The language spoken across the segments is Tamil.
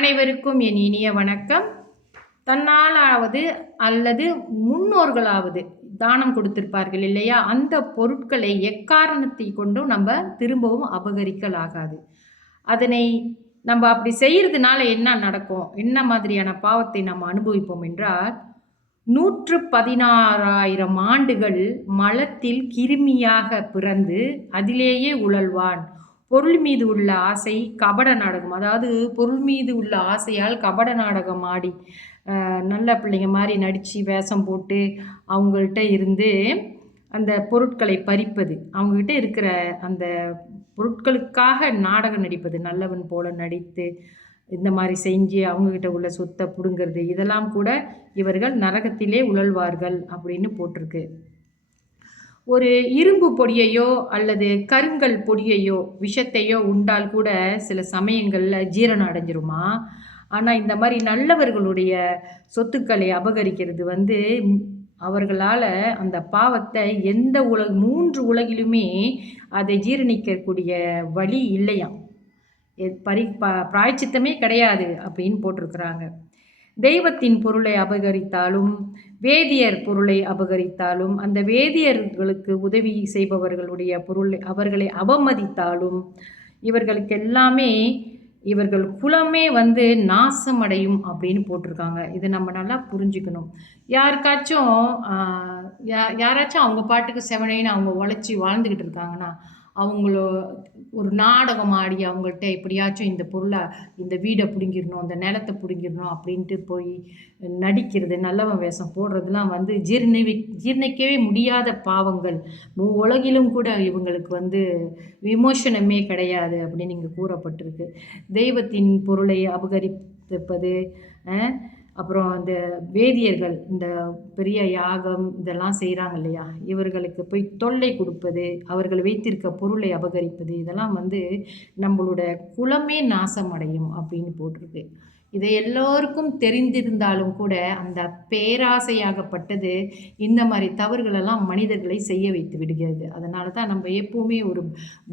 அனைவருக்கும் என் இனிய வணக்கம். தன்னாலாவது அல்லது முன்னோர்களாவது தானம் கொடுத்திருப்பார்கள் இல்லையா? அந்த பொருட்களை எக்காரணத்தை கொண்டும் நம்ம திரும்பவும் அபகரிக்கலாகாது. அதனை நம்ம அப்படி செய்கிறதுனால என்ன நடக்கும்? என்ன மாதிரியான பாவத்தை நம்ம அனுபவிப்போம் என்றால், 116,000 ஆண்டுகள் மலத்தில் கிருமியாக பிறந்து அதிலேயே உழல்வான். பொருள் மீது உள்ள ஆசை கபட நாடகம், அதாவது பொருள் மீது உள்ள ஆசையால் கபட நாடகம் ஆடி நல்ல பிள்ளைங்க மாதிரி நடித்து வேஷம் போட்டு அவங்கள்ட்ட இருந்து அந்த பொருட்களை பறிப்பது, அவங்கக்கிட்ட இருக்கிற அந்த பொருட்களுக்காக நாடகம் நடிப்பது, நல்லவன் போல நடித்து இந்த மாதிரி செஞ்சு அவங்கக்கிட்ட உள்ள சொத்தை பிடுங்கிறது, இதெல்லாம் கூட இவர்கள் நரகத்திலே உழல்வார்கள் அப்படின்னு போட்டிருக்கு. ஒரு இரும்பு பொடியையோ அல்லது கருங்கல் பொடியையோ விஷத்தையோ உண்டால் கூட சில சமயங்களில் ஜீரணம் அடைஞ்சிருமா. ஆனால் இந்த மாதிரி நல்லவர்களுடைய சொத்துக்களை அபகரிக்கிறது அவர்களால் அந்த பாவத்தை எந்த 3 உலகிலுமே அதை ஜீரணிக்கக்கூடிய வழி இல்லையாம். பிராய்ச்சித்தமே கிடையாது அப்படின்னு போட்டிருக்கிறாங்க. தெய்வத்தின் பொருளை அபகரித்தாலும் வேதியர் பொருளை அபகரித்தாலும் அந்த வேதியர்களுக்கு உதவி செய்பவர்களுடைய பொருளை அவர்களை அவமதித்தாலும் இவர்களுக்கு எல்லாமே இவர்கள் குலமே நாசமடையும் அப்படின்னு போட்டிருக்காங்க. இதை நம்ம நல்லா புரிஞ்சுக்கணும். யாராச்சும் அவங்க பாட்டுக்கு செவனேன்னு அவங்க உழைச்சி வாழ்ந்துக்கிட்டு இருக்காங்கன்னா, அவங்களோ ஒரு நாடகம் ஆடி அவங்கள்ட்ட எப்படியாச்சும் இந்த பொருளை, இந்த வீடை பிடுங்கிடணும், இந்த நிலத்தை பிடுங்கிடணும் அப்படின்ட்டு போய் நடிக்கிறது, நல்லவன் வேஷம் போடுறதுலாம் ஜீர்ணிக்கவே முடியாத பாவங்கள். உலகிலும் கூட இவங்களுக்கு விமோசனமே கிடையாது அப்படின்னு இங்கே கூறப்பட்டிருக்கு. தெய்வத்தின் பொருளை அபகரிப்பது, அப்புறம் அந்த வேதியர்கள் இந்த பெரிய யாகம் இதெல்லாம் செய்கிறாங்க இல்லையா, இவர்களுக்கு போய் தொல்லை கொடுப்பது, அவர்கள் வைத்திருக்க பொருளை அபகரிப்பது, இதெல்லாம் நம்மளோட குலமே நாசமடையும் அப்படின்னு போட்டிருக்கு. இதை எல்லோருக்கும் தெரிந்திருந்தாலும் கூட அந்த பேராசையாகப்பட்டது இந்த மாதிரி தவறுகளெல்லாம் மனிதர்களை செய்ய வைத்து விடுகிறது. அதனால தான் நம்ம எப்போவுமே ஒரு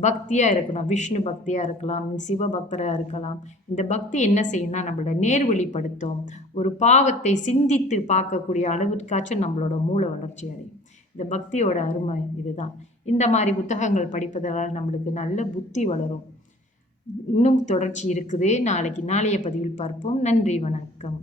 பக்தியாக இருக்கணும். விஷ்ணு பக்தியாக இருக்கலாம், சிவ பக்தராக இருக்கலாம். இந்த பக்தி என்ன செய்யணும்னா நம்மளோட நேர்வழிப்படுத்தும். ஒரு பாவத்தை சிந்தித்து பார்க்கக்கூடிய அளவிற்காச்சும் நம்மளோட மூளை வளர்ச்சி அடையும். இந்த பக்தியோட அருமை இதுதான். இந்த மாதிரி புத்தகங்கள் படிப்பதால் நம்மளுக்கு நல்ல புத்தி வளரும். இன்னும் தொடர்ச்சி இருக்குது. நாளைய பதிவில் பார்ப்போம். நன்றி, வணக்கம்.